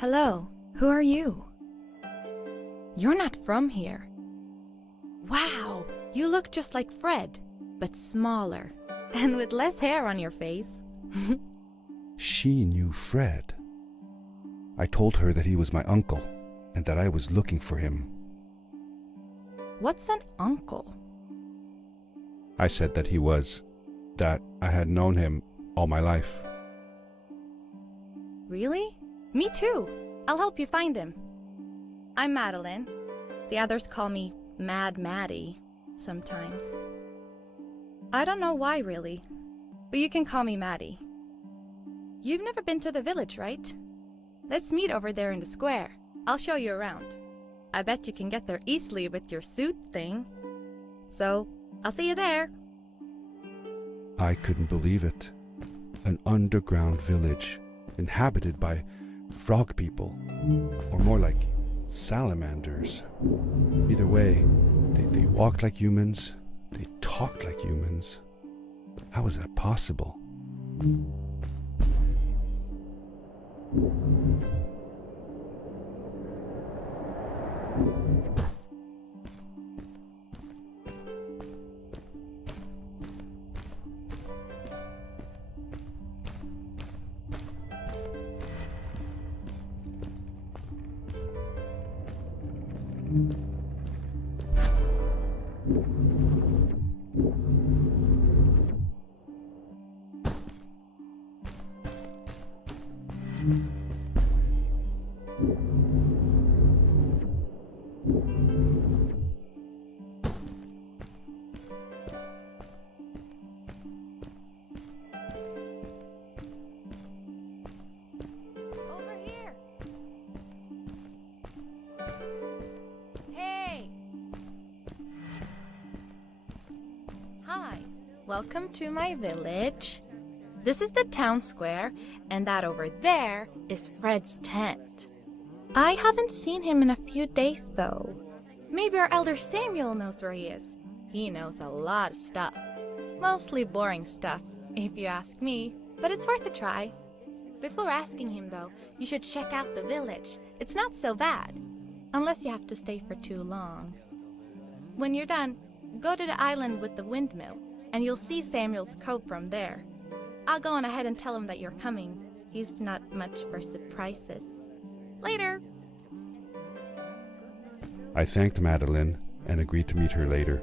Hello, who are you? You're not from here. Wow, you look just like Fred, but smaller, and with less hair on your face. She knew Fred. I told her that he was my uncle, and that I was looking for him. What's an uncle? I said that that I had known him all my life. Really? Me too. I'll help you find him. I'm Madeline. The others call me Mad Maddie sometimes. I don't know why really, but you can call me Maddie. You've never been to the village, right? Let's meet over there in the square. I'll show you around. I bet you can get there easily with your suit thing. So, I'll see you there. I couldn't believe it. An underground village inhabited by frog people, or more like salamanders. Either way, they walked like humans, they talked like humans. How is that possible? Over here. Hey. Hi. Welcome to my village. This is the town square, and that over there is Fred's tent. I haven't seen him in a few days, though. Maybe our elder Samuel knows where he is. He knows a lot of stuff. Mostly boring stuff, if you ask me, but it's worth a try. Before asking him, though, you should check out the village. It's not so bad, unless you have to stay for too long. When you're done, go to the island with the windmill, and you'll see Samuel's cove from there. I'll go on ahead and tell him that you're coming. He's not much for surprises. Later! I thanked Madeline and agreed to meet her later.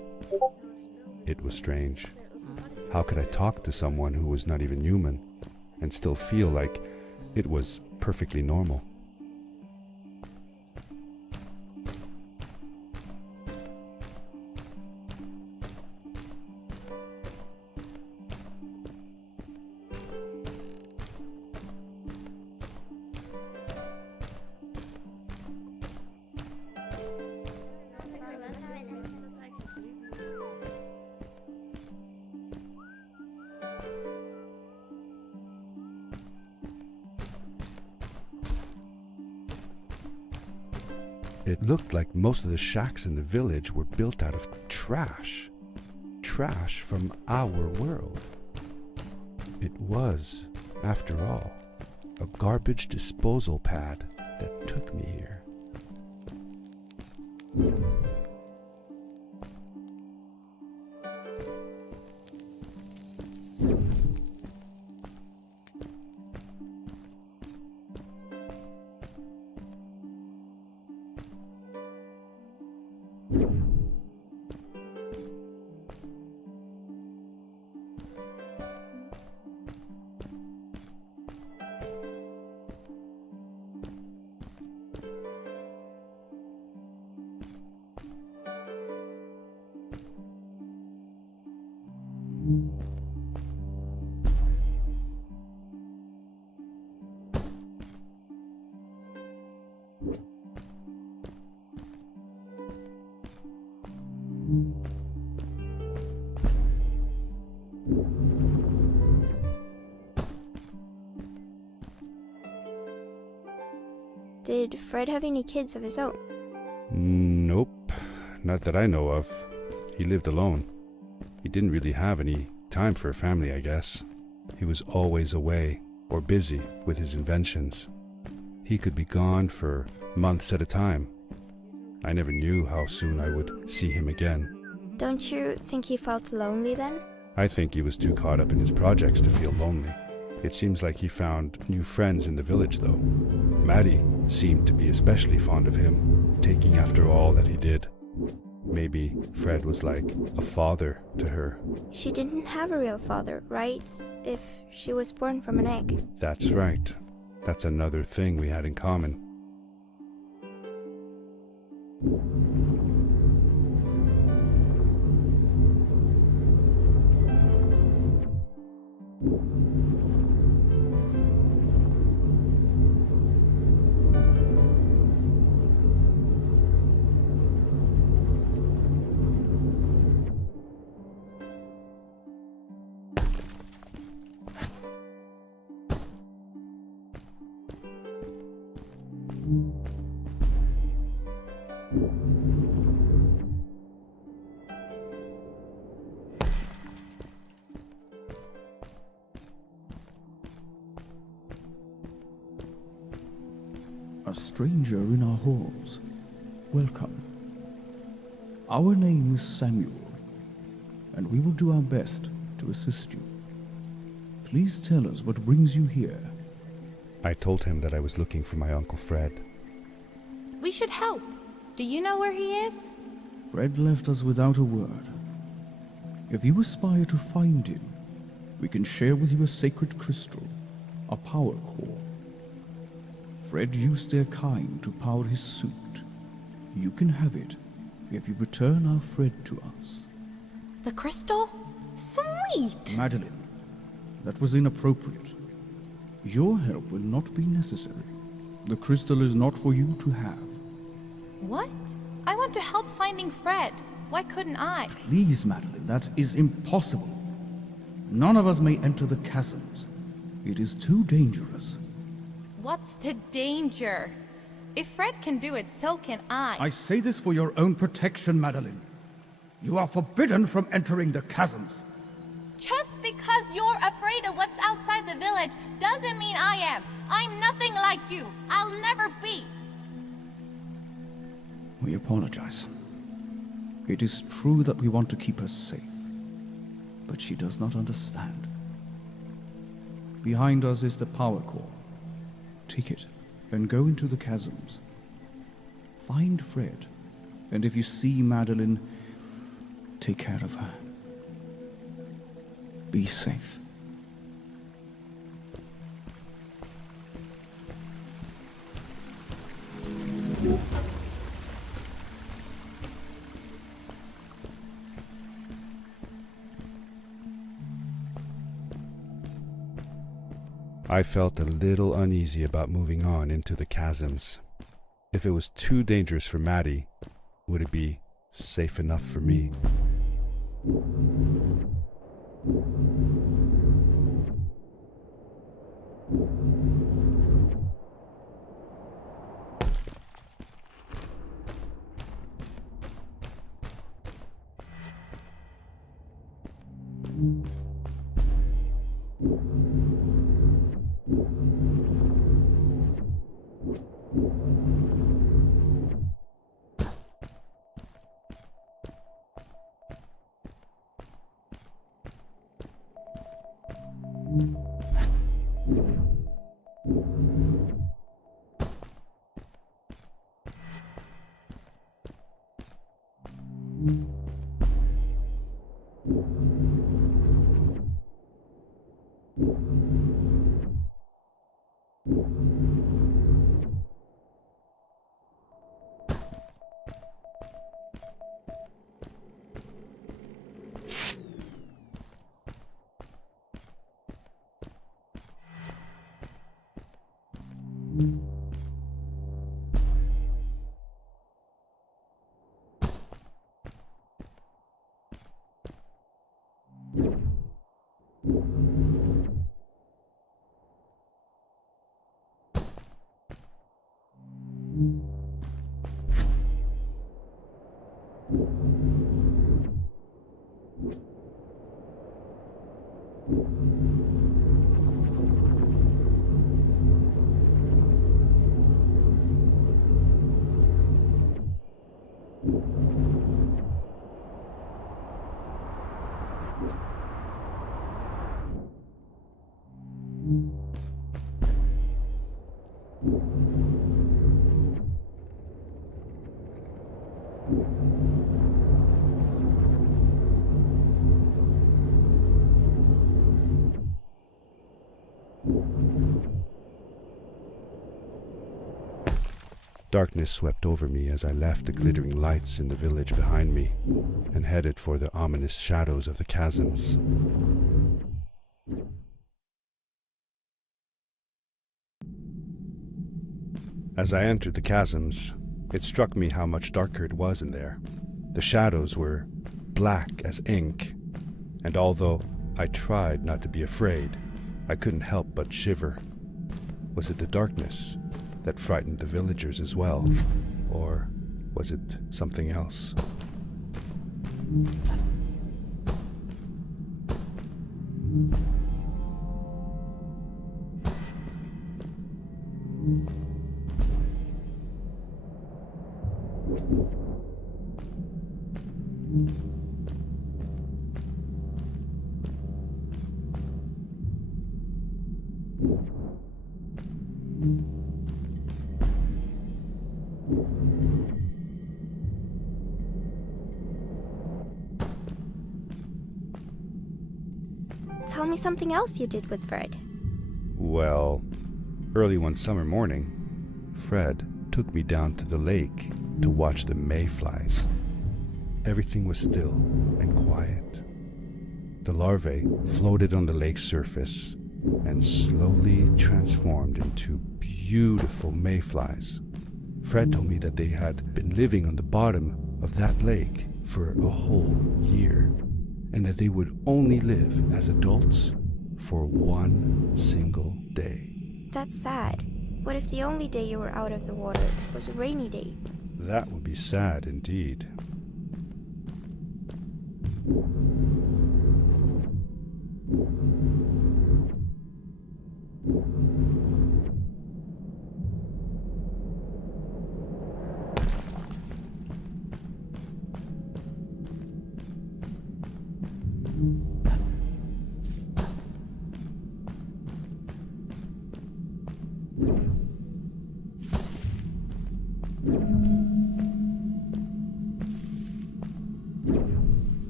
It was strange. How could I talk to someone who was not even human and still feel like it was perfectly normal? It looked like most of the shacks in the village were built out of trash. Trash from our world. It was, after all, a garbage disposal pad that took me here. Did Fred have any kids of his own? Nope, not that I know of. He lived alone. He didn't really have any time for a family, I guess. He was always away or busy with his inventions. he could be gone for months at a time. I never knew how soon I would see him again. Don't you think he felt lonely then? I think he was too caught up in his projects to feel lonely. It seems like he found new friends in the village, though. Maddie seemed to be especially fond of him, taking after all that he did. Maybe Fred was like a father to her. She didn't have a real father, right? If she was born from an egg. That's right. That's another thing we had in common. A stranger in our halls. Welcome. Our name is Samuel, and we will do our best to assist you. Please tell us what brings you here. I told him that I was looking for my Uncle Fred. We should help. Do you know where he is? Fred left us without a word. If you aspire to find him, we can share with you a sacred crystal, a power core. Fred used their kind to power his suit. You can have it if you return our Fred to us. The crystal? Sweet! Madeline, that was inappropriate. Your help will not be necessary. The crystal is not for you to have. What? I want to help finding Fred. Why couldn't I? Please, Madeline, that is impossible. None of us may enter the chasms. It is too dangerous. What's the danger? If Fred can do it, so can I. I say this for your own protection, Madeline. You are forbidden from entering the chasms. Just because you're afraid of what's outside the village doesn't mean I am. I'm nothing like you. I'll never be. We apologize. It is true that we want to keep her safe, but she does not understand. Behind us is the power core. Take it and go into the chasms. Find Fred, and if you see Madeline, take care of her. Be safe. I felt a little uneasy about moving on into the chasms. If it was too dangerous for Maddie, would it be safe enough for me? Darkness swept over me as I left the glittering lights in the village behind me and headed for the ominous shadows of the chasms. As I entered the chasms, it struck me how much darker it was in there. The shadows were black as ink, and although I tried not to be afraid, I couldn't help but shiver. Was it the darkness that frightened the villagers as well, or was it something else? Tell me something else you did with Fred. Well, early one summer morning, Fred took me down to the lake to watch the mayflies. Everything was still and quiet. The larvae floated on the lake's surface and slowly transformed into beautiful mayflies. Fred told me that they had been living on the bottom of that lake for a whole year, and that they would only live as adults for one single day. That's sad. What if the only day you were out of the water was a rainy day? That would be sad indeed.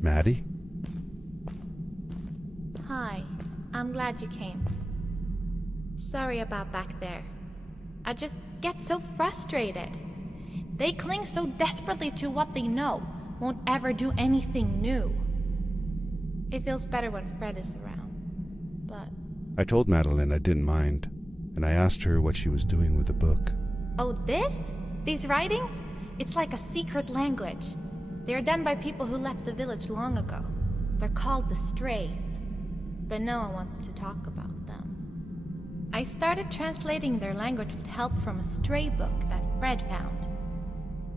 Maddie? Hi, I'm glad you came. Sorry about back there. I just get so frustrated. They cling so desperately to what they know, won't ever do anything new. It feels better when Fred is around, but... I told Madeline I didn't mind, and I asked her what she was doing with the book. Oh, this? These writings? It's like a secret language. They are done by people who left the village long ago. They're called the Strays, but no one wants to talk about them. I started translating their language with help from a stray book that Fred found.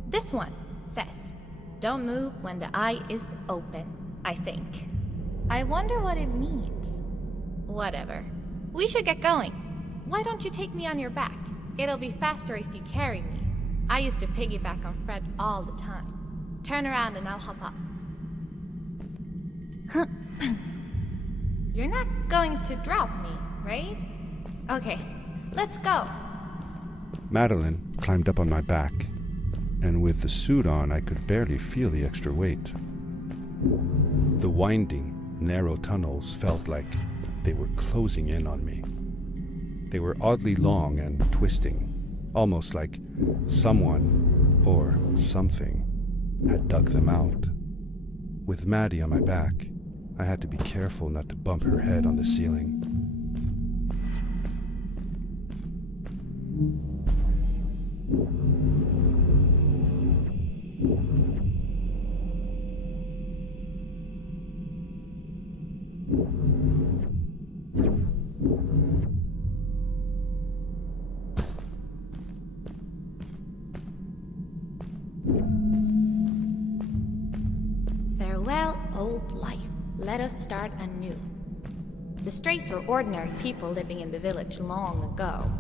This one says, "Don't move when the eye is open," I think. I wonder what it means. Whatever. We should get going. Why don't you take me on your back? It'll be faster if you carry me. I used to piggyback on Fred all the time. Turn around and I'll hop up. You're not going to drop me, right? Okay, let's go. Madeline climbed up on my back, and with the suit on, I could barely feel the extra weight. The winding, narrow tunnels felt like they were closing in on me. They were oddly long and twisting, almost like someone or something had dug them out. With Maddie on my back, I had to be careful not to bump her head on the ceiling. Farewell, old life. Let us start anew. The Strays were ordinary people living in the village long ago.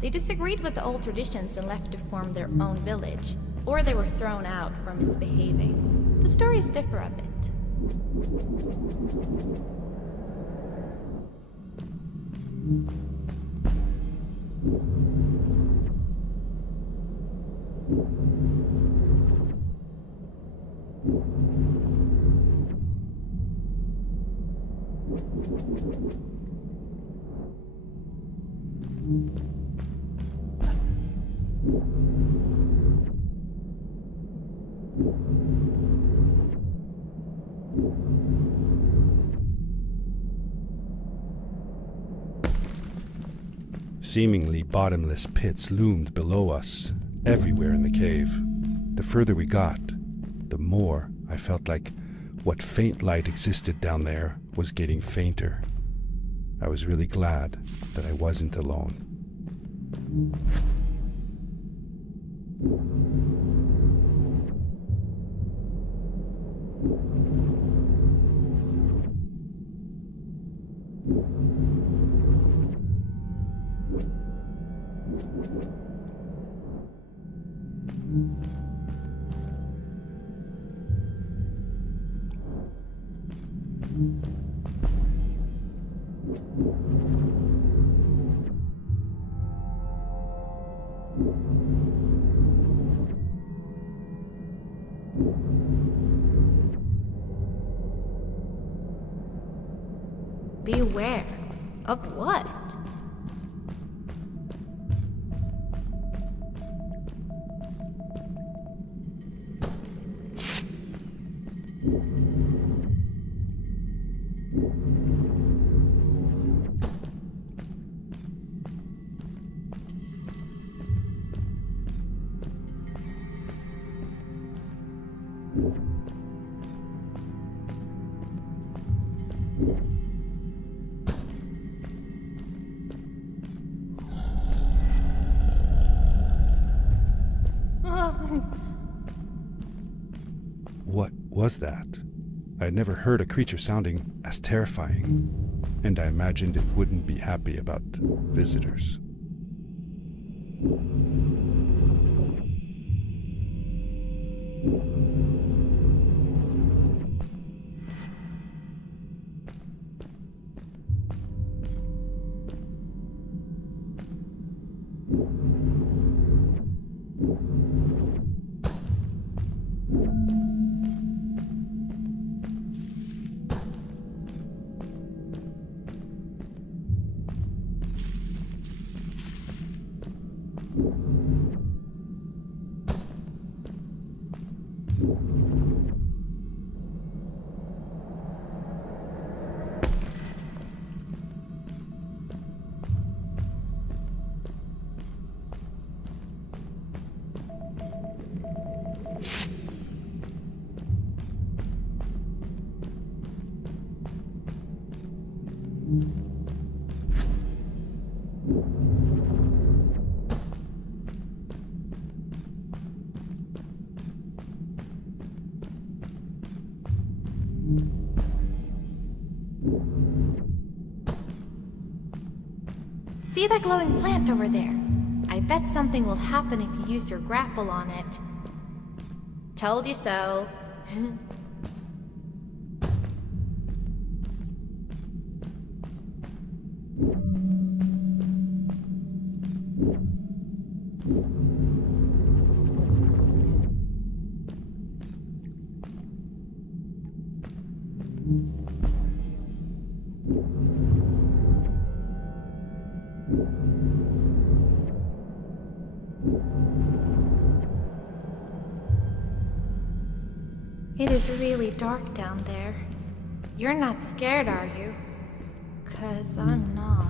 They disagreed with the old traditions and left to form their own village, or they were thrown out for misbehaving. The stories differ a bit. Seemingly bottomless pits loomed below us, everywhere in the cave. The further we got, the more I felt like what faint light existed down there was getting fainter. I was really glad that I wasn't alone. Beware. Of what? What was that? I had never heard a creature sounding as terrifying, and I imagined it wouldn't be happy about visitors. See that glowing plant over there? I bet something will happen if you use your grapple on it. Told you so. It is really dark down there. You're not scared, are you? 'Cause I'm not.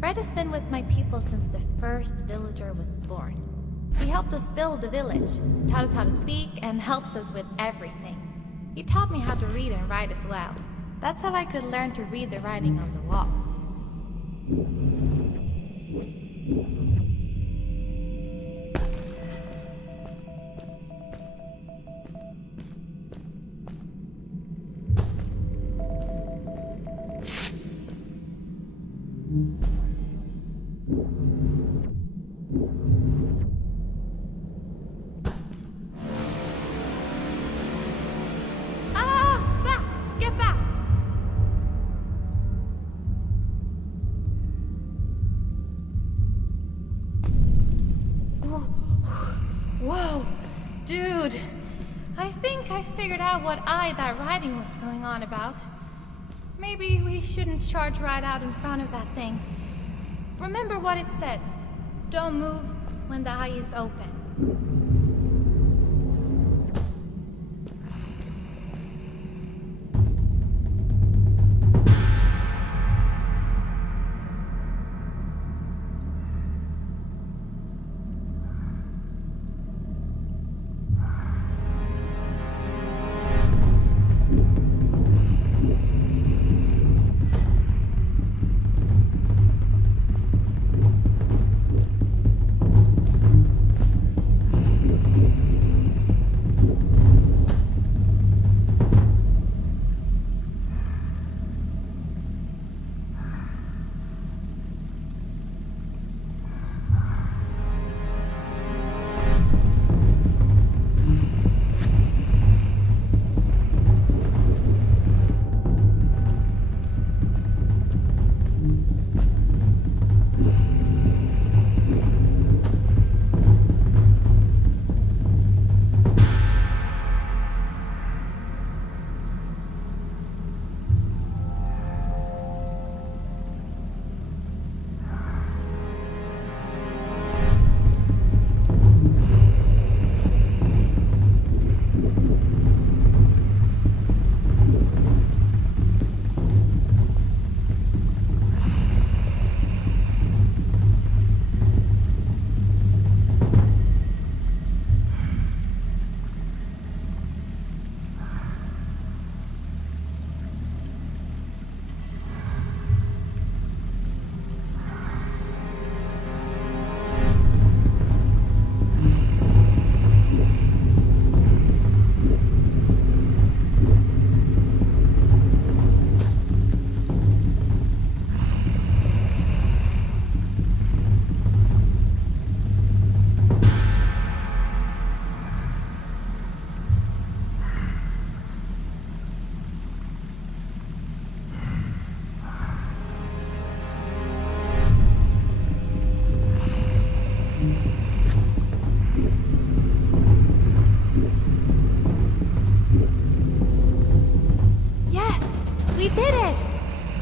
Fred has been with my people since the first villager was born. He helped us build the village, taught us how to speak, and helps us with everything. He taught me how to read and write as well. That's how I could learn to read the writing on the walls. Get back! Whoa, dude. I think I figured out what that writing was going on about. Maybe we shouldn't charge right out in front of that thing. Remember what it said. Don't move when the eye is open.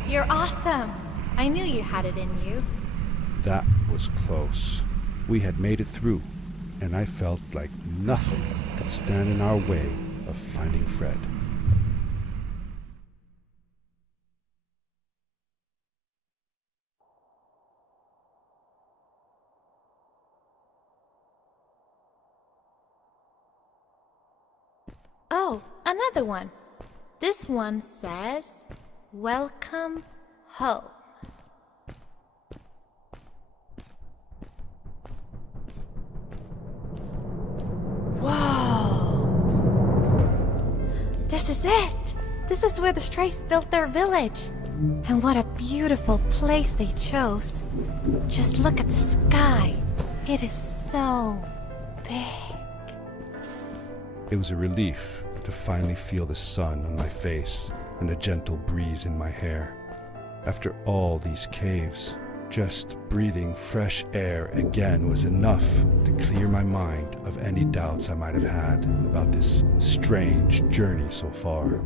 You're awesome. I knew you had it in you. That was close. We had made it through, and I felt like nothing could stand in our way of finding Fred. Oh, another one. This one says, "Welcome home." Whoa! This is it! This is where the Strays built their village. And what a beautiful place they chose. Just look at the sky. It is so big. It was a relief to finally feel the sun on my face and a gentle breeze in my hair. After all these caves, just breathing fresh air again was enough to clear my mind of any doubts I might have had about this strange journey so far.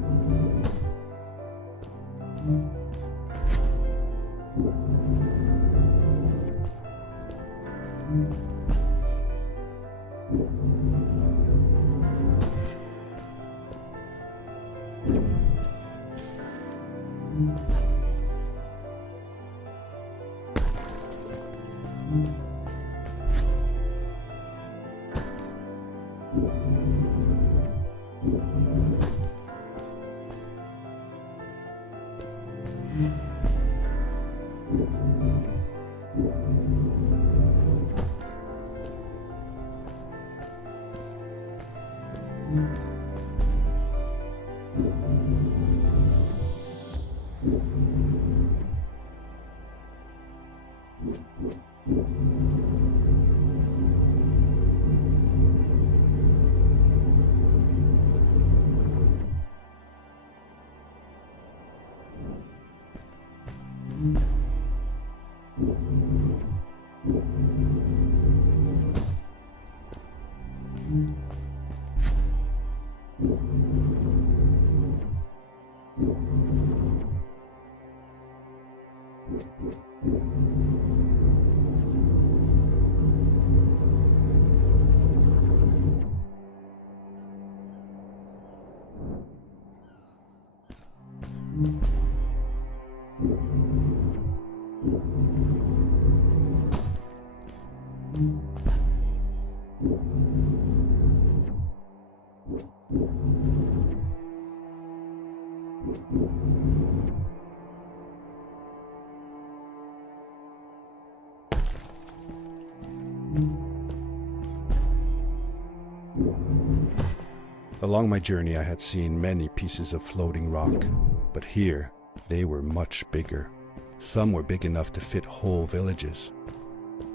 Along my journey, I had seen many pieces of floating rock, but here they were much bigger. Some were big enough to fit whole villages.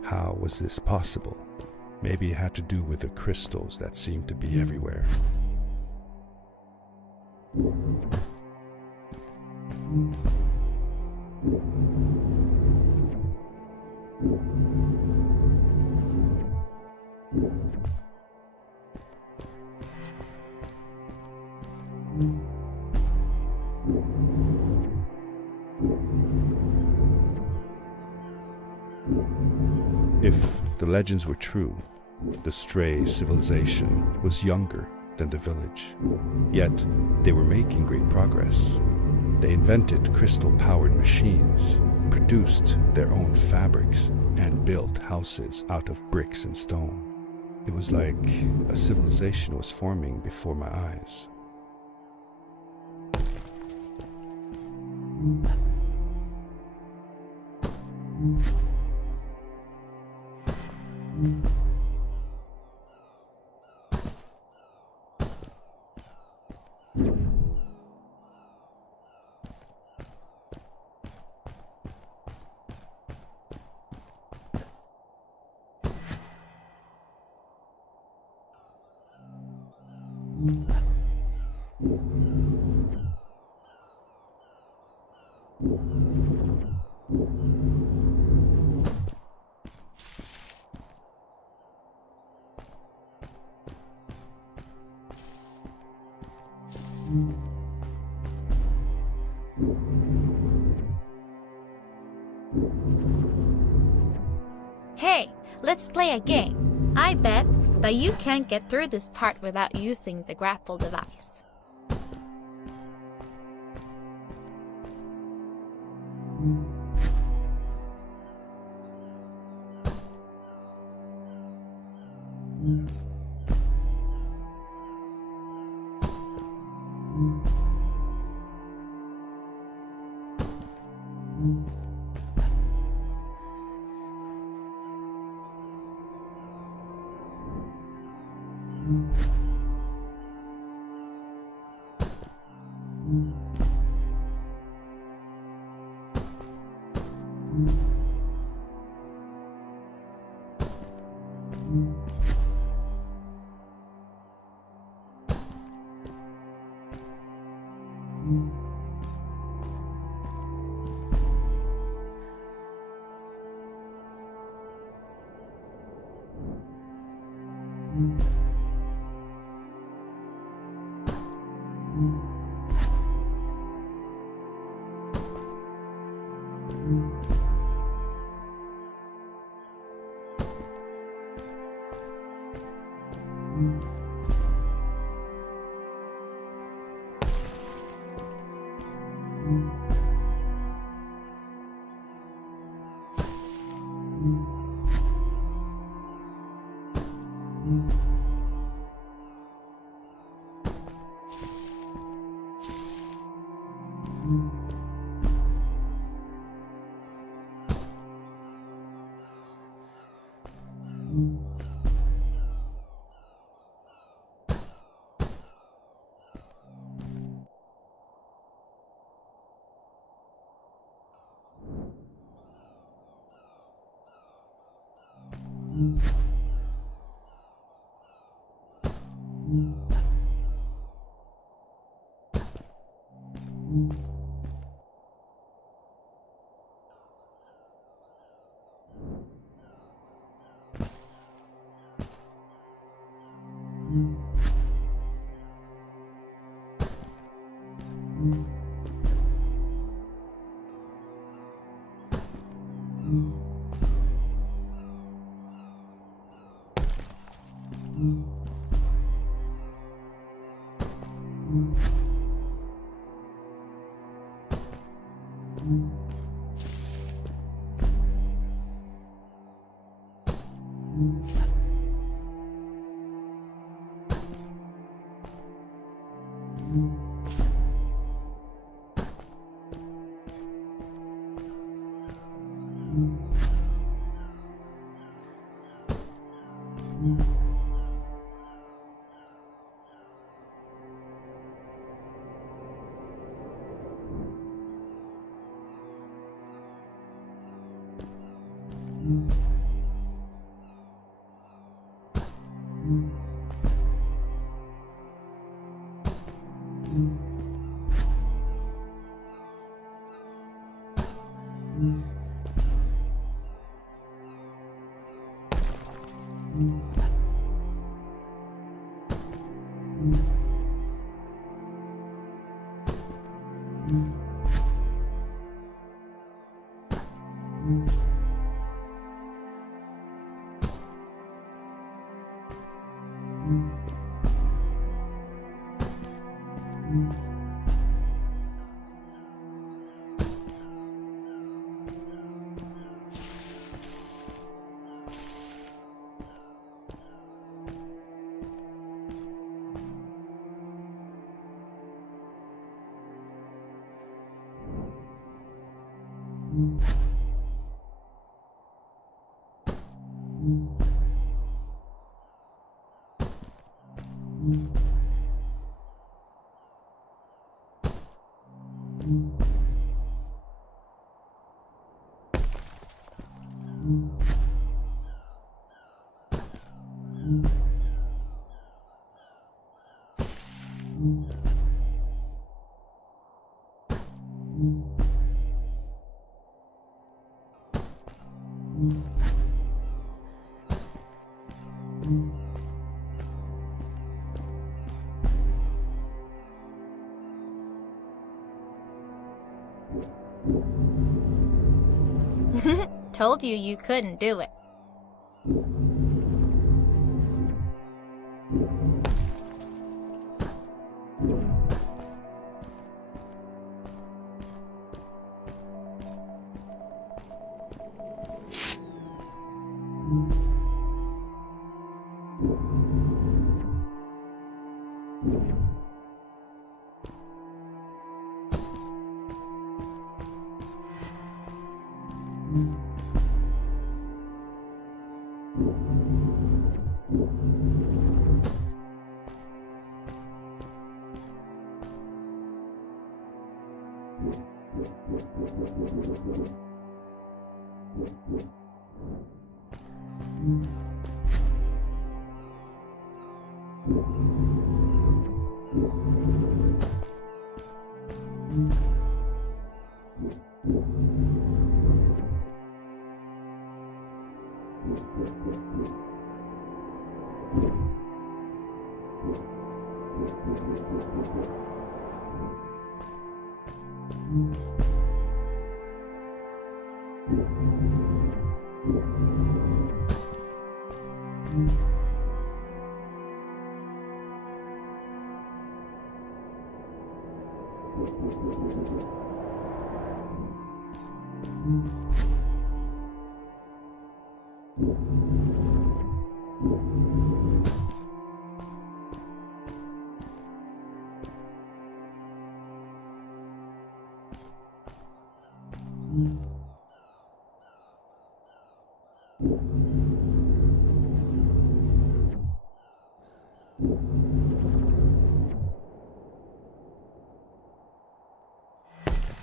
How was this possible? Maybe it had to do with the crystals that seemed to be everywhere. If the legends were true, the stray civilization was younger than the village. Yet, they were making great progress. They invented crystal-powered machines, produced their own fabrics, and built houses out of bricks and stone. It was like a civilization was forming before my eyes. Hey, let's play a game. I bet that you can't get through this part without using the grapple device. Told you you couldn't do it.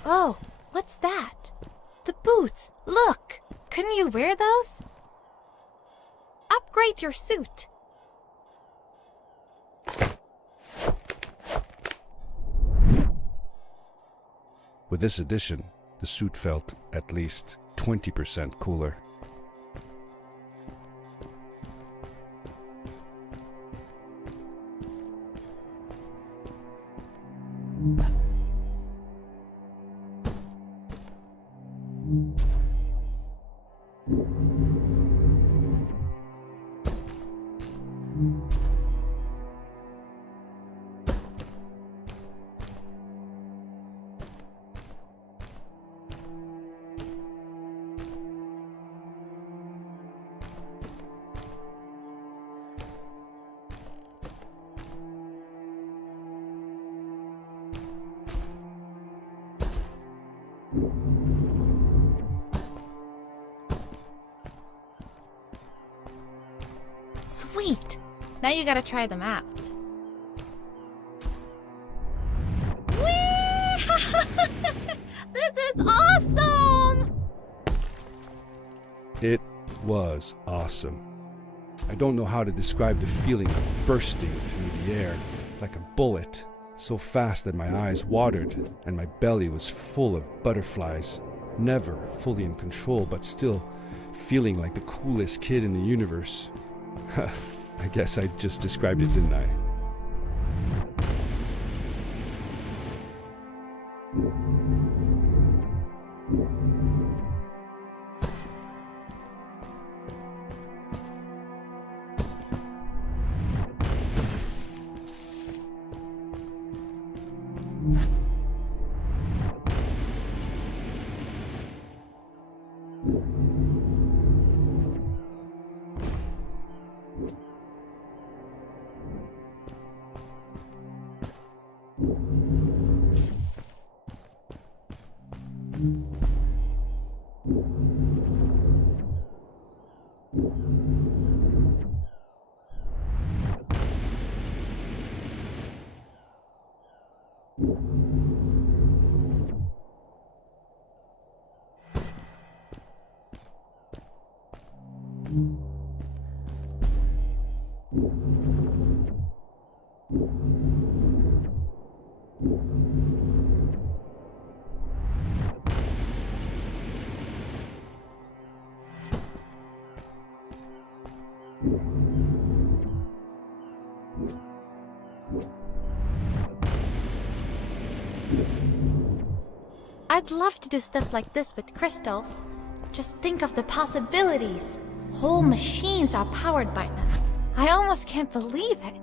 Oh, what's that? The boots! Look! Couldn't you wear those? Upgrade your suit! With this addition, the suit felt at least 20% cooler. Sweet! Now you gotta try them out. Whee! This is awesome! It was awesome. I don't know how to describe the feeling of bursting through the air like a bullet, so fast that my eyes watered and my belly was full of butterflies, never fully in control but still feeling like the coolest kid in the universe. I guess I just described it, didn't I? I'd love to do stuff like this with crystals. Just think of the possibilities. Whole machines are powered by them. I almost can't believe it.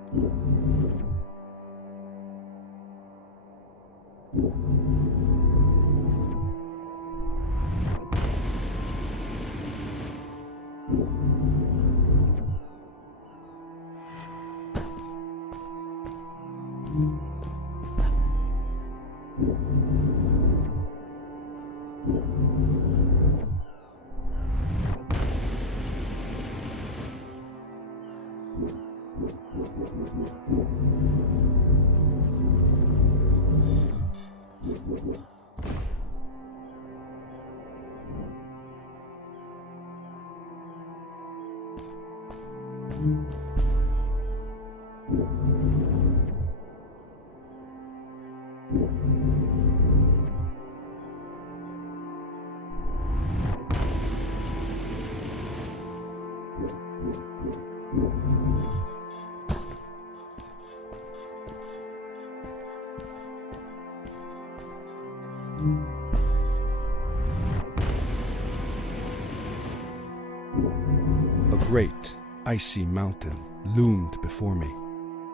A great, icy mountain loomed before me,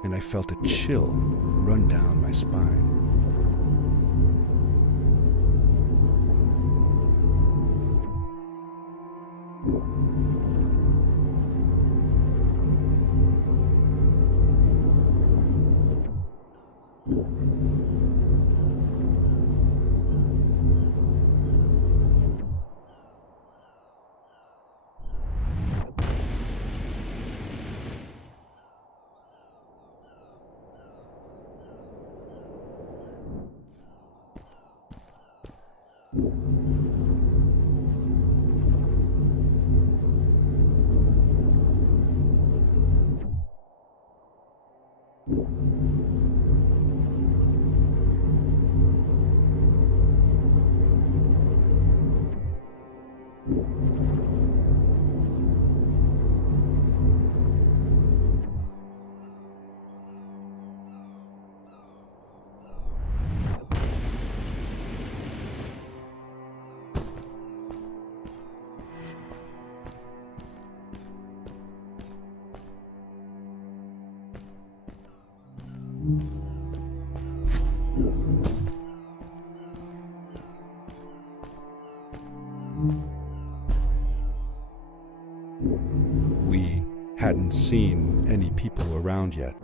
and I felt a chill run down my spine. We hadn't seen any people around yet.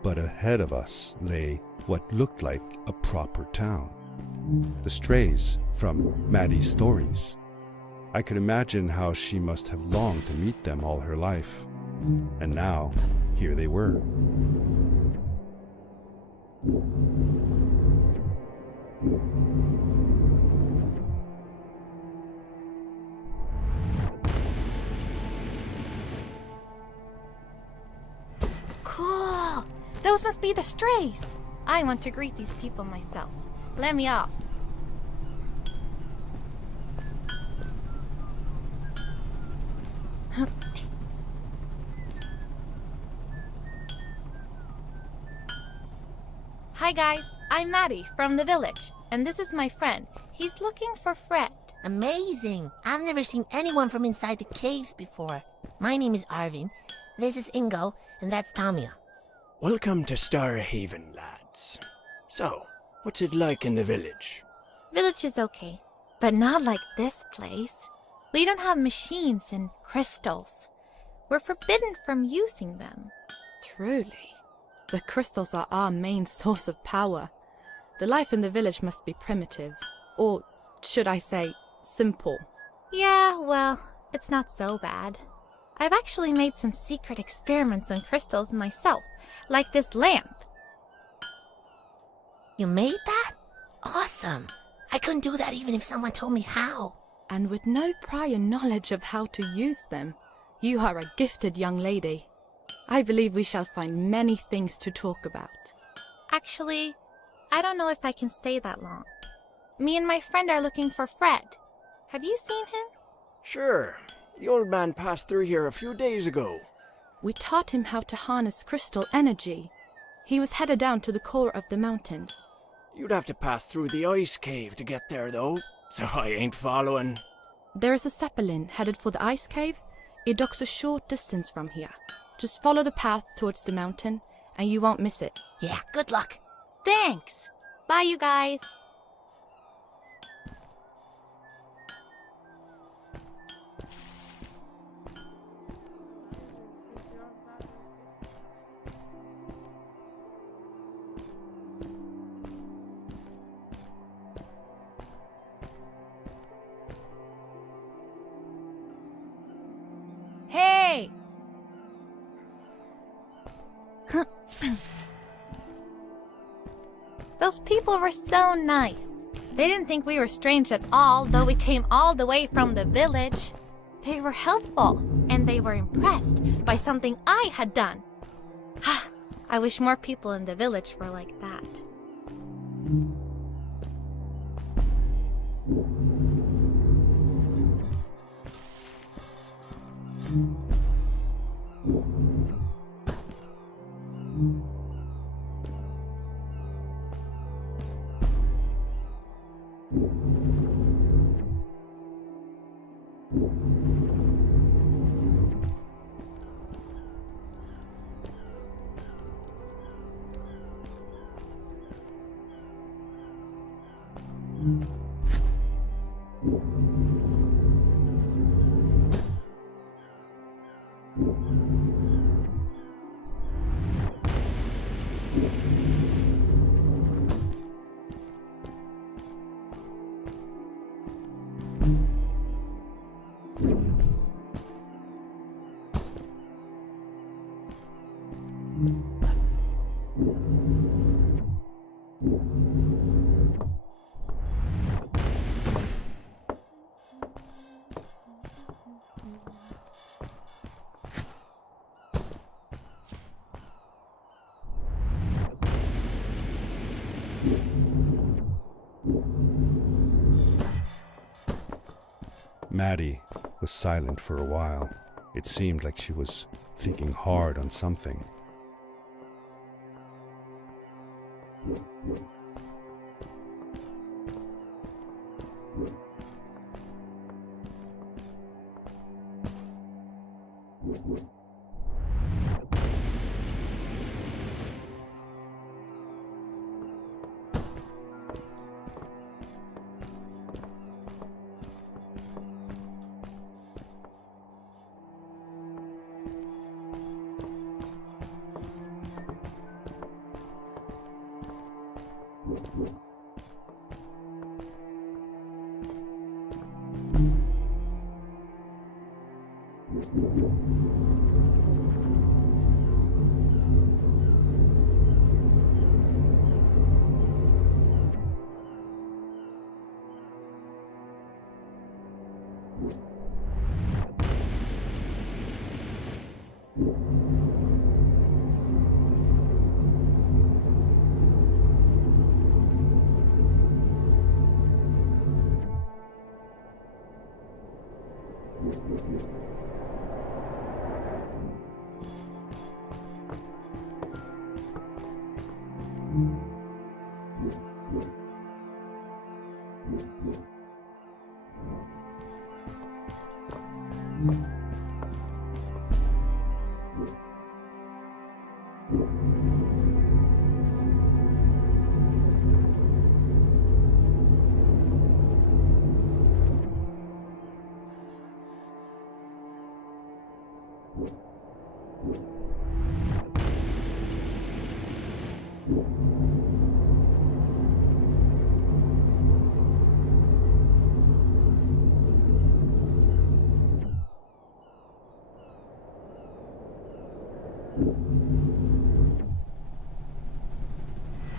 But ahead of us lay what looked like a proper town. The strays from Maddie's stories. I could imagine how she must have longed to meet them all her life. And now, here they were. Cool! Those must be the strays. I want to greet these people myself. Let me off. Hi guys, I'm Maddie from the village, and this is my friend. He's looking for Fred. Amazing! I've never seen anyone from inside the caves before. My name is Arvin. This is Ingo, and that's Tamia. Welcome to Starhaven, lads. So, what's it like in the village? Village is okay, but not like this place. We don't have machines and crystals. We're forbidden from using them. Truly. The crystals are our main source of power. The life in the village must be primitive. Or, should I say, simple. Yeah, well, it's not so bad. I've actually made some secret experiments on crystals myself, like this lamp. You made that? Awesome! I couldn't do that even if someone told me how. And with no prior knowledge of how to use them, you are a gifted young lady. I believe we shall find many things to talk about. Actually, I don't know if I can stay that long. Me and my friend are looking for Fred. Have you seen him? Sure. The old man passed through here a few days ago. We taught him how to harness crystal energy. He was headed down to the core of the mountains. You'd have to pass through the ice cave to get there, though, so I ain't following. There is a zeppelin headed for the ice cave. It docks a short distance from here. Just follow the path towards the mountain, and you won't miss it. Yeah, good luck. Thanks! Bye, you guys! Hey! Those people were so nice. They didn't think we were strange at all, though we came all the way from the village. They were helpful, and they were impressed by something I had done. I wish more people in the village were like that. Maddie was silent for a while. It seemed like she was thinking hard on something.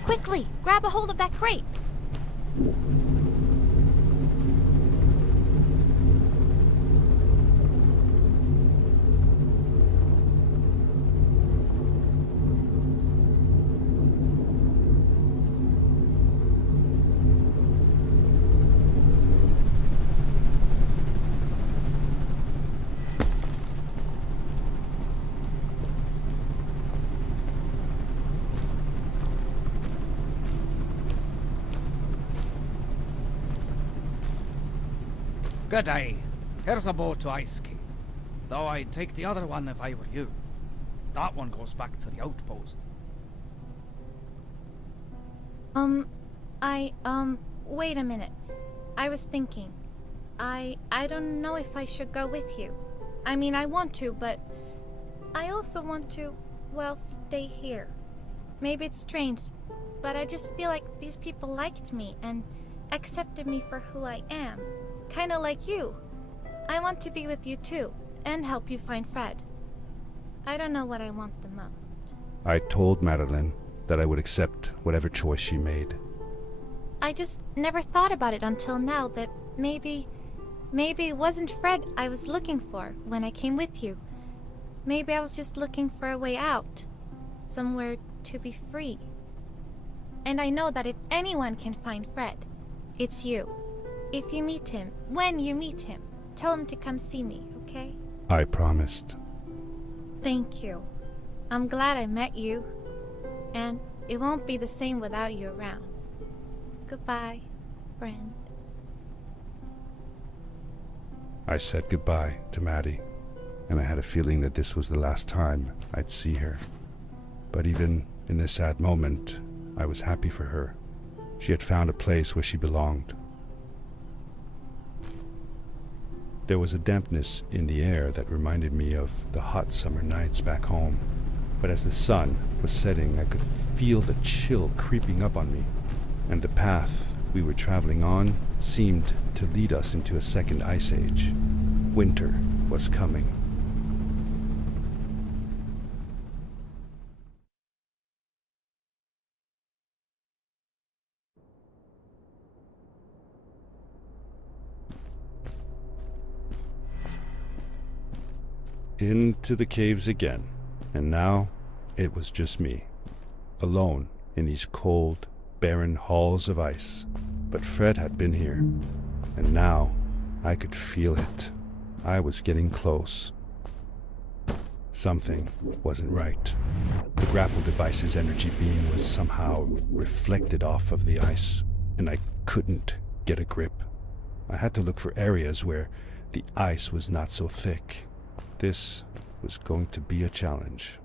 Quickly, grab a hold of that crate. Good day. Here's a boat to Ice Cave. Though I'd take the other one if I were you. That one goes back to the outpost. Wait a minute. I was thinking. I don't know if I should go with you. I mean, I want to, but I also want to, well, stay here. Maybe it's strange, but I just feel like these people liked me and accepted me for who I am. Kinda like you. I want to be with you too, and help you find Fred. I don't know what I want the most. I told Madeline that I would accept whatever choice she made. I just never thought about it until now that maybe it wasn't Fred I was looking for when I came with you. Maybe I was just looking for a way out. Somewhere to be free. And I know that if anyone can find Fred, it's you. If you meet him, when you meet him, tell him to come see me, okay? I promised. Thank you. I'm glad I met you. And it won't be the same without you around. Goodbye, friend. I said goodbye to Maddie, and I had a feeling that this was the last time I'd see her. But even in this sad moment, I was happy for her. She had found a place where she belonged. There was a dampness in the air that reminded me of the hot summer nights back home. But as the sun was setting, I could feel the chill creeping up on me, and the path we were traveling on seemed to lead us into a second ice age. Winter was coming. Into the caves again, and now it was just me, alone in these cold, barren halls of ice. But Fred had been here, and now I could feel it. I was getting close. Something wasn't right. The grapple device's energy beam was somehow reflected off of the ice, and I couldn't get a grip. I had to look for areas where the ice was not so thick. This was going to be a challenge.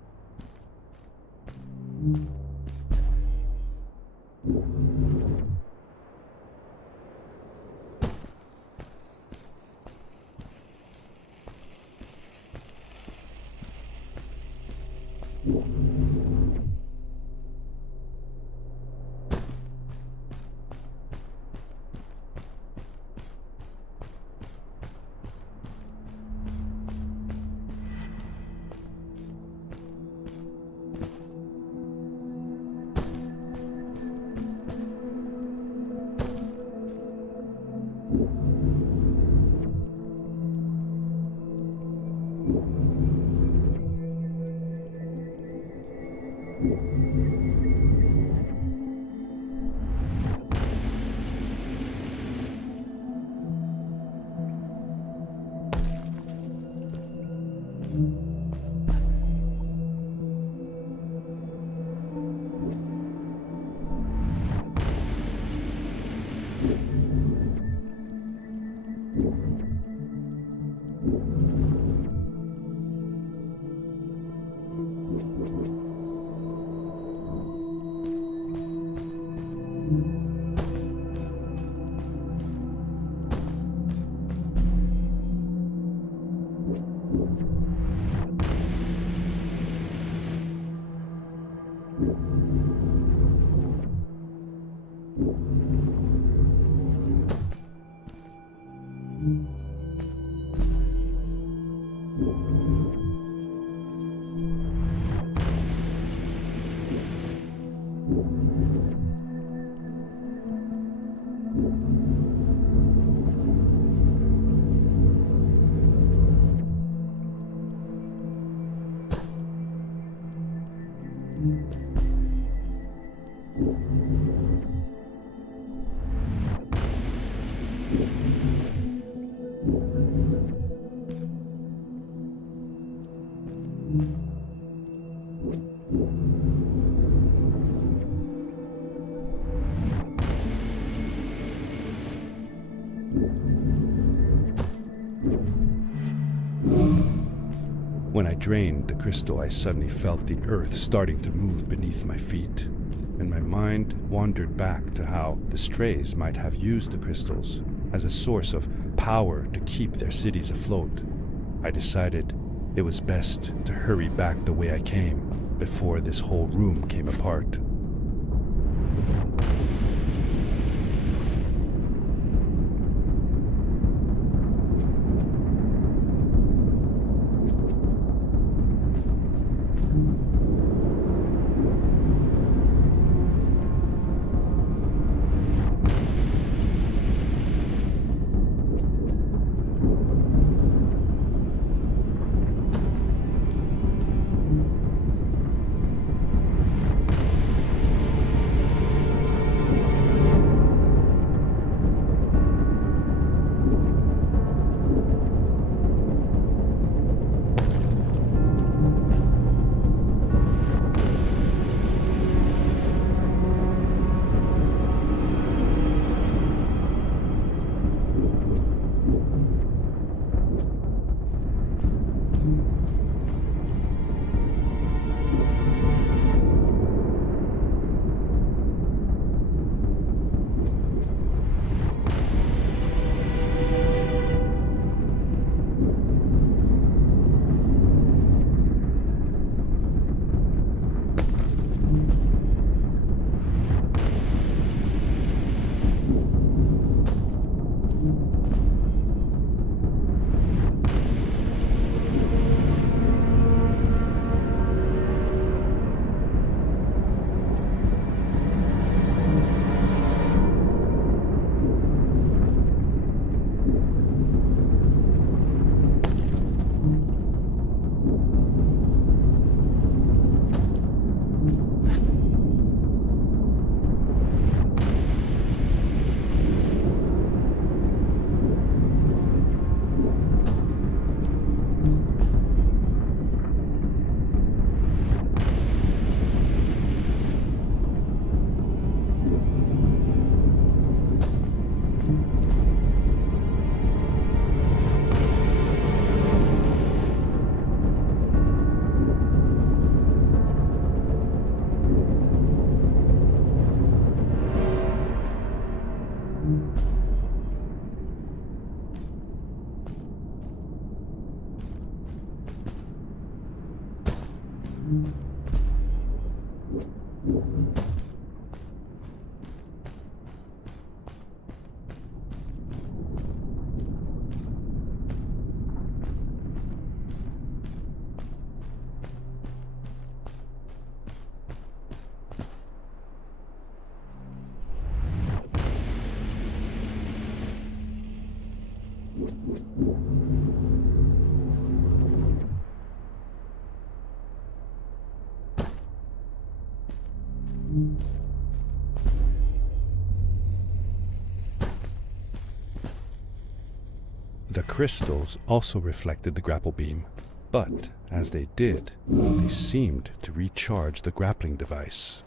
When I drained the crystal, I suddenly felt the earth starting to move beneath my feet, and my mind wandered back to how the strays might have used the crystals as a source of power to keep their cities afloat. I decided it was best to hurry back the way I came before this whole room came apart. The crystals also reflected the grapple beam, but as they did, they seemed to recharge the grappling device.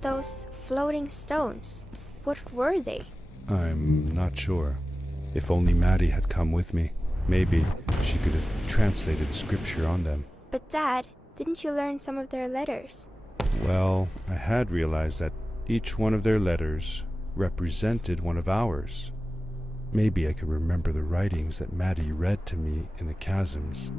Those floating stones, what were they? I'm not sure. If only Maddie had come with me, maybe she could have translated the scripture on them. But Dad, didn't you learn some of their letters? Well, I had realized that each one of their letters represented one of ours. Maybe I could remember the writings that Maddie read to me in the chasms.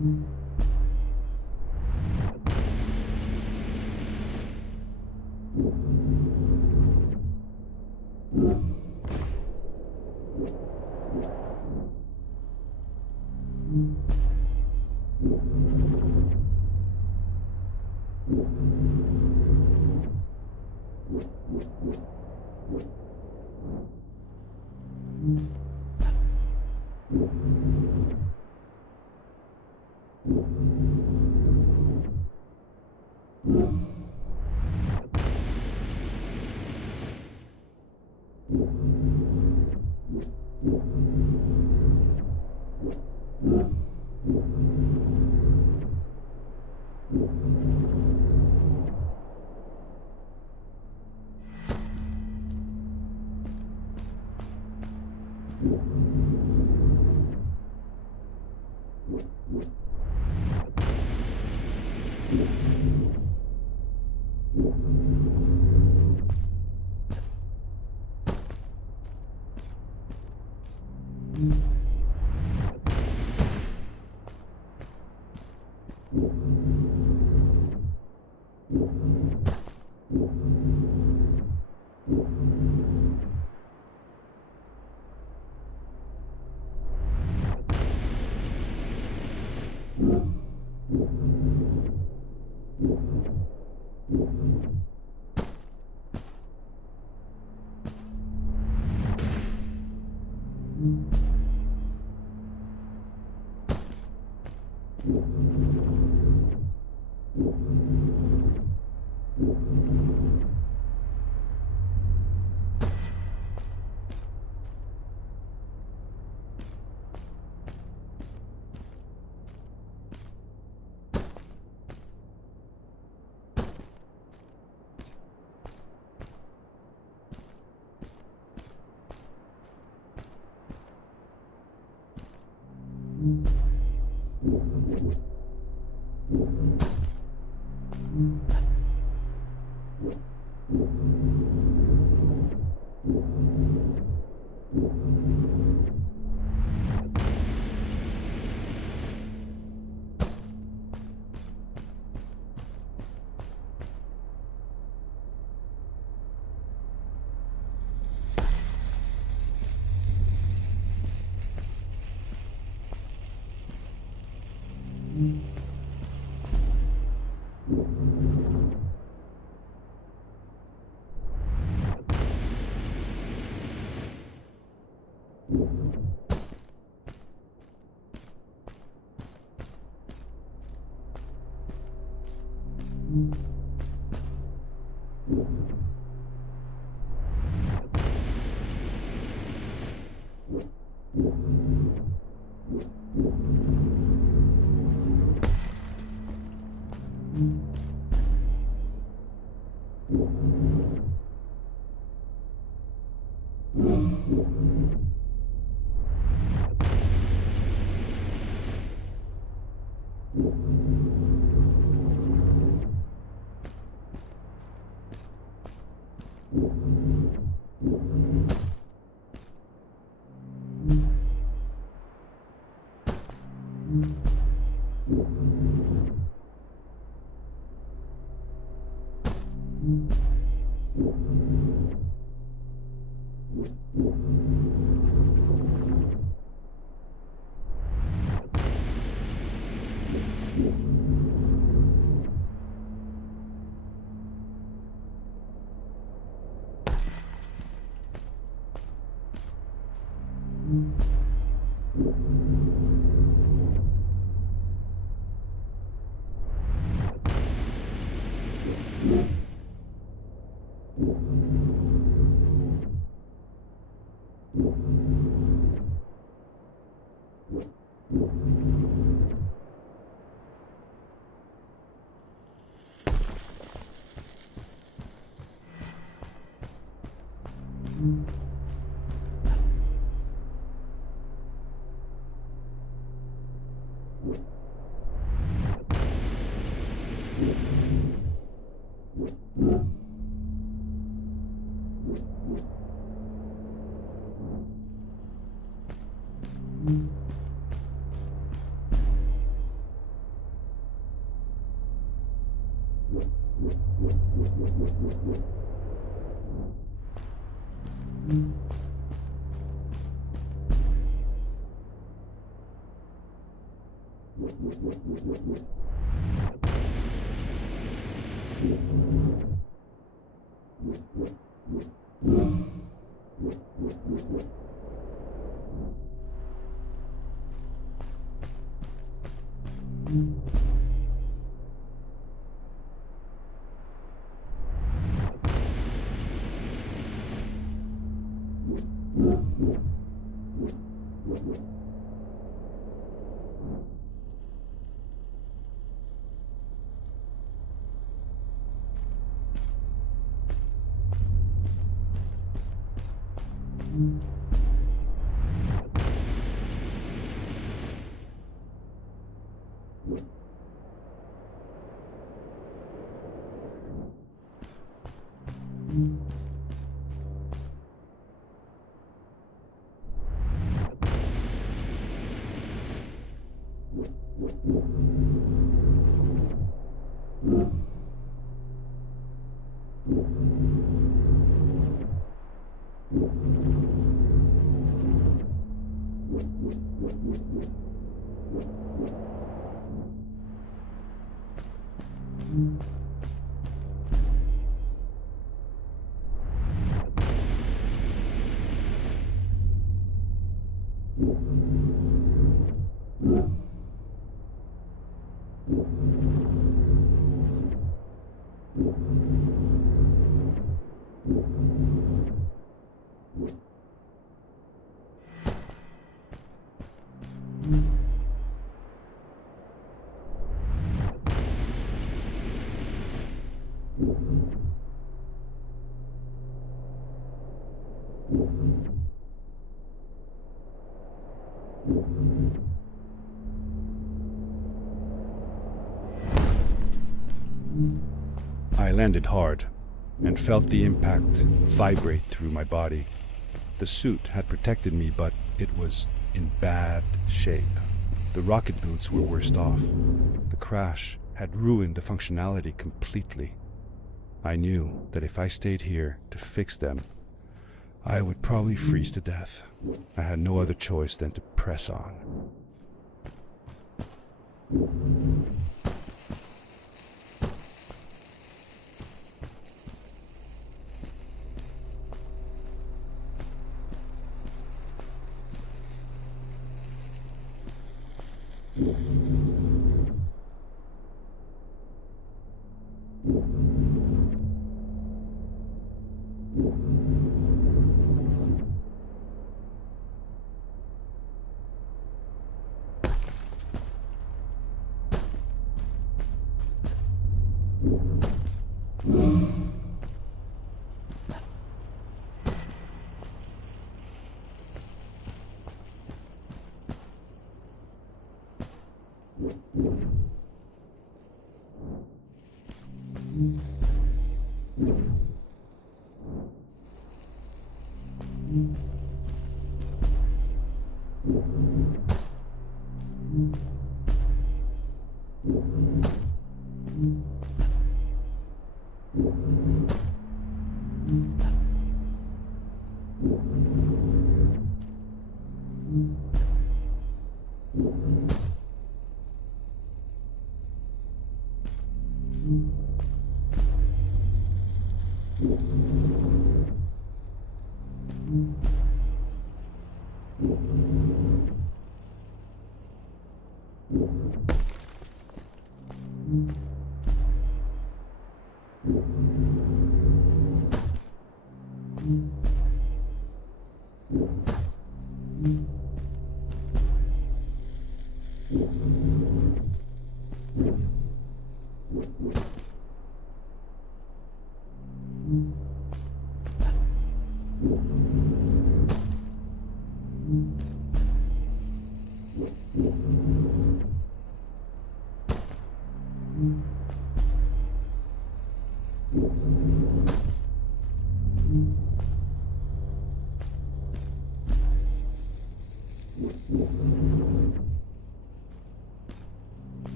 I landed hard and felt the impact vibrate through my body. The suit had protected me, but it was in bad shape. The rocket boots were worst off. The crash had ruined the functionality completely. I knew that if I stayed here to fix them, I would probably freeze to death. I had no other choice than to press on.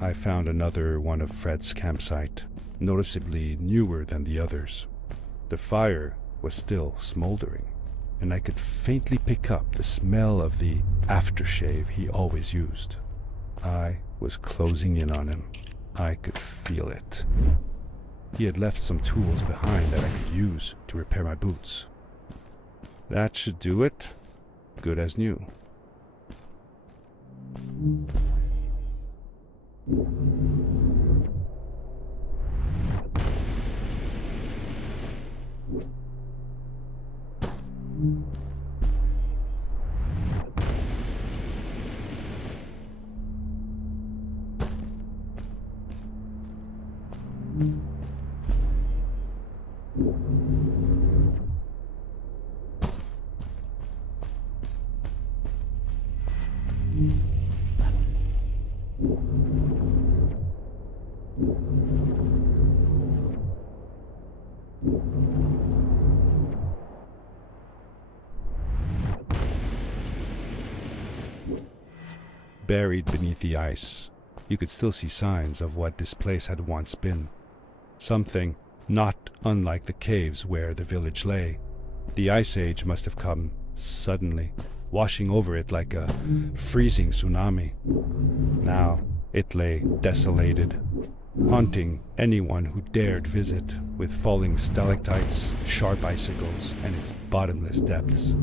I found another one of Fred's campsite, noticeably newer than the others. The fire was still smoldering, and I could faintly pick up the smell of the aftershave he always used. I was closing in on him. I could feel it. He had left some tools behind that I could use to repair my boots. That should do it. Good as new. Buried beneath the ice, you could still see signs of what this place had once been. Something not unlike the caves where the village lay. The ice age must have come suddenly, washing over it like a freezing tsunami. Now it lay desolated, haunting anyone who dared visit, with falling stalactites, sharp icicles, and its bottomless depths.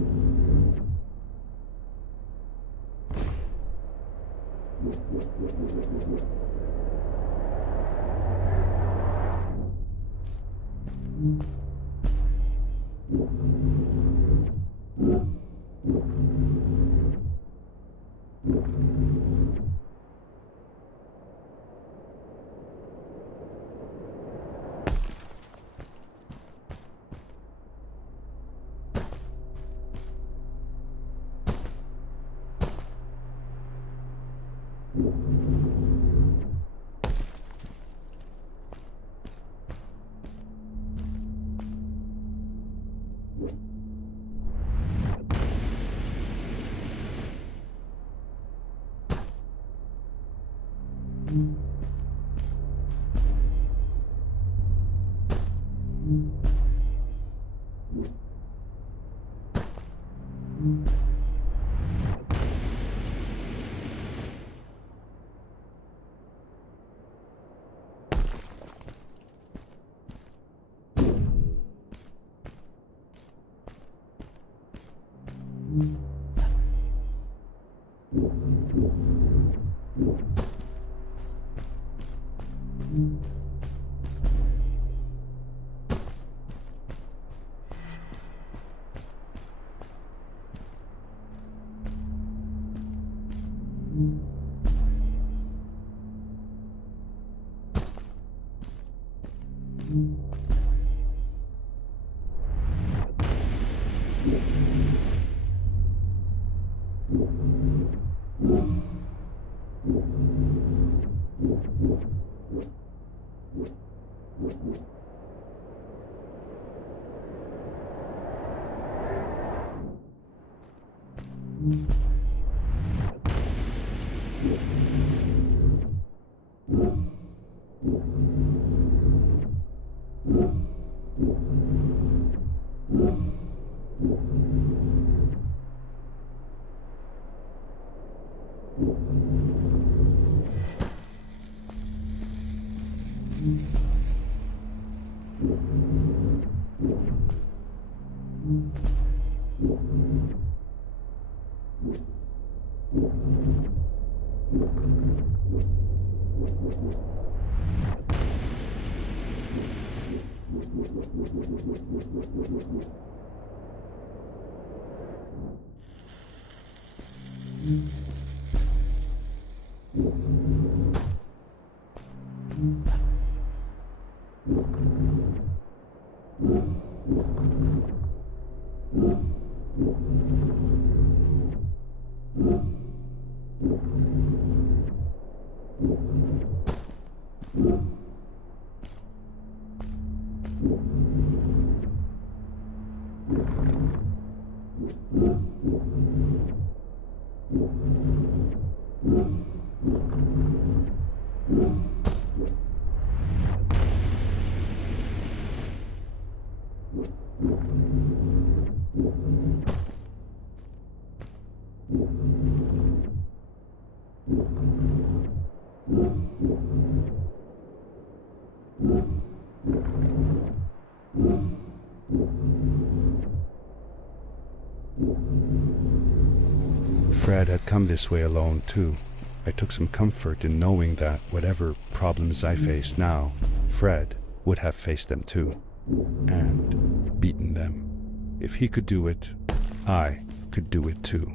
Fred had come this way alone, too. I took some comfort in knowing that whatever problems I faced now, Fred would have faced them too, and beaten them. If he could do it, I could do it too.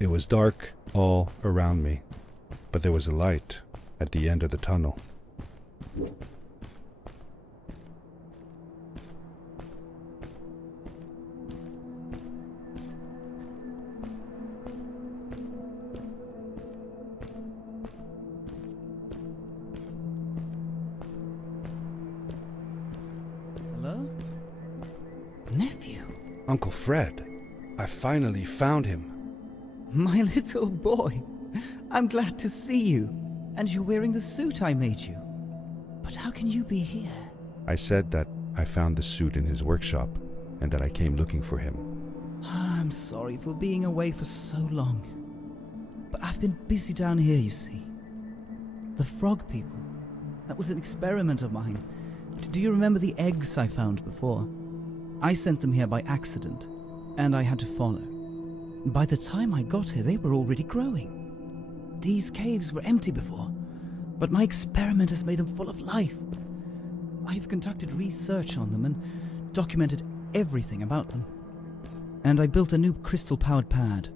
It was dark all around me, but there was a light at the end of the tunnel. Hello? Nephew? Uncle Fred, I finally found him. My little boy. I'm glad to see you. And you're wearing the suit I made you. But how can you be here? I said that I found the suit in his workshop and that I came looking for him. I'm sorry for being away for so long. But I've been busy down here, you see. The frog people. That was an experiment of mine. Do you remember the eggs I found before? I sent them here by accident, and I had to follow. By the time I got here, they were already growing. These caves were empty before, but my experiment has made them full of life. I've conducted research on them and documented everything about them. And I built a new crystal-powered pad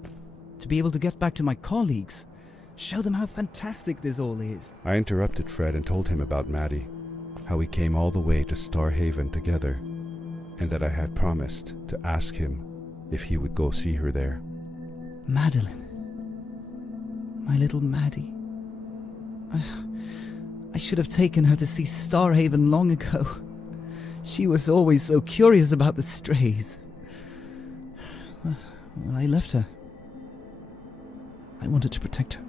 to be able to get back to my colleagues, show them how fantastic this all is. I interrupted Fred and told him about Maddie, how we came all the way to Starhaven together, and that I had promised to ask him if he would go see her there. Madeline. My little Maddie. I should have taken her to see Starhaven long ago. She was always so curious about the strays. Well, I left her. I wanted to protect her.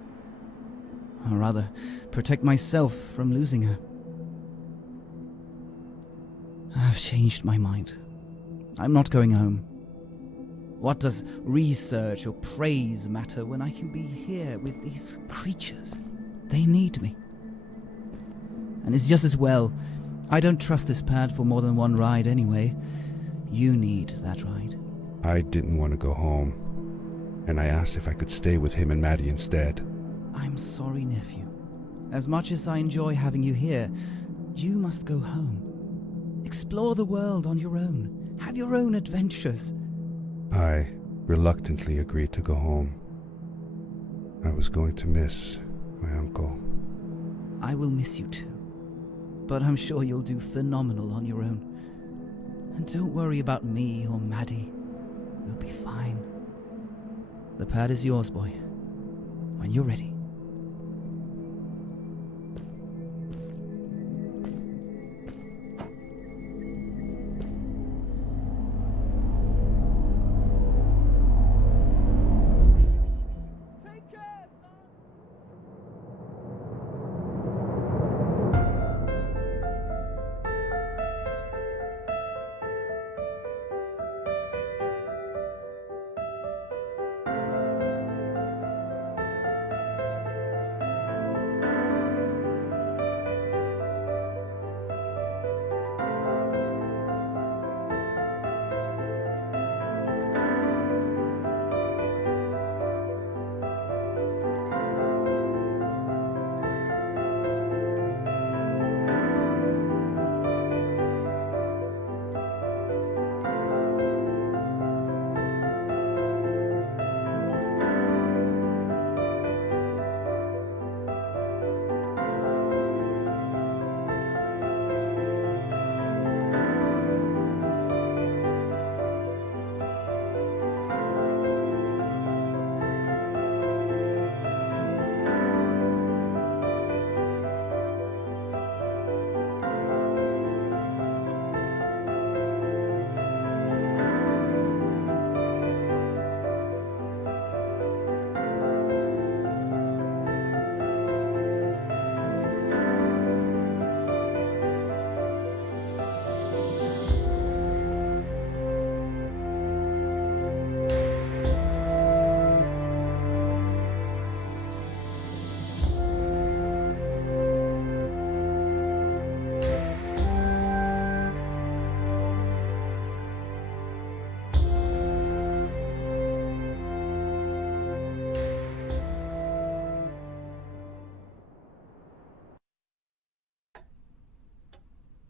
Or rather, protect myself from losing her. I've changed my mind. I'm not going home. What does research or praise matter when I can be here with these creatures? They need me. And it's just as well. I don't trust this pad for more than one ride anyway. You need that ride. I didn't want to go home, and I asked if I could stay with him and Maddie instead. I'm sorry, nephew. As much as I enjoy having you here, you must go home. Explore the world on your own. Have your own adventures. I reluctantly agreed to go home. I was going to miss my uncle. I will miss you too. But I'm sure you'll do phenomenal on your own. And don't worry about me or Maddie. We'll be fine. The pad is yours, boy. When you're ready.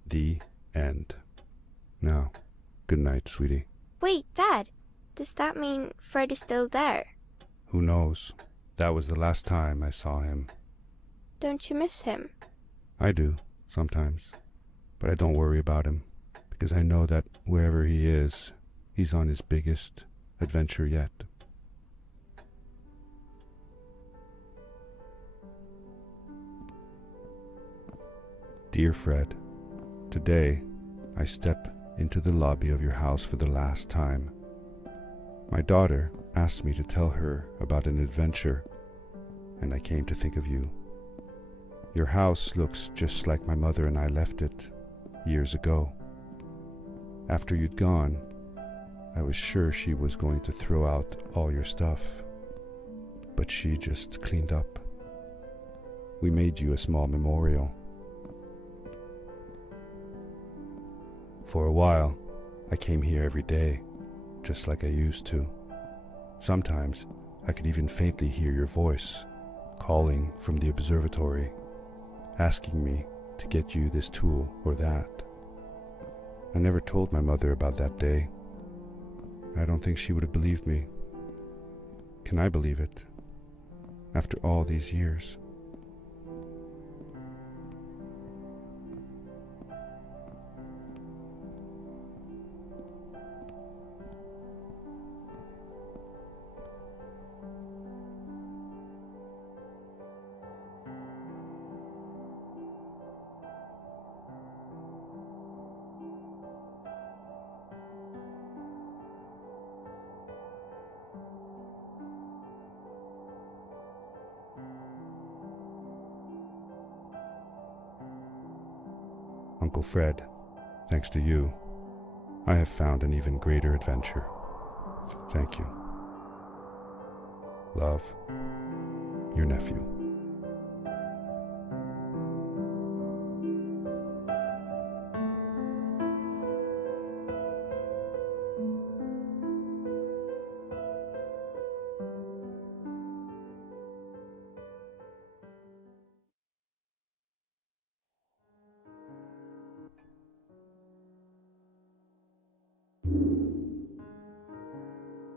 The end. Now, good night, sweetie. Wait, Dad. Does that mean Fred is still there? Who knows? That was the last time I saw him. Don't you miss him? I do, sometimes. But I don't worry about him, because I know that wherever he is, he's on his biggest adventure yet. Dear Fred, today I step into the lobby of your house for the last time. My daughter asked me to tell her about an adventure, and I came to think of you. Your house looks just like my mother and I left it years ago. After you'd gone, I was sure she was going to throw out all your stuff, but she just cleaned up. We made you a small memorial. For a while, I came here every day, just like I used to. Sometimes I could even faintly hear your voice calling from the observatory, asking me to get you this tool or that. I never told my mother about that day. I don't think she would have believed me. Can I believe it? After all these years? Uncle Fred, thanks to you, I have found an even greater adventure. Thank you. Love, your nephew.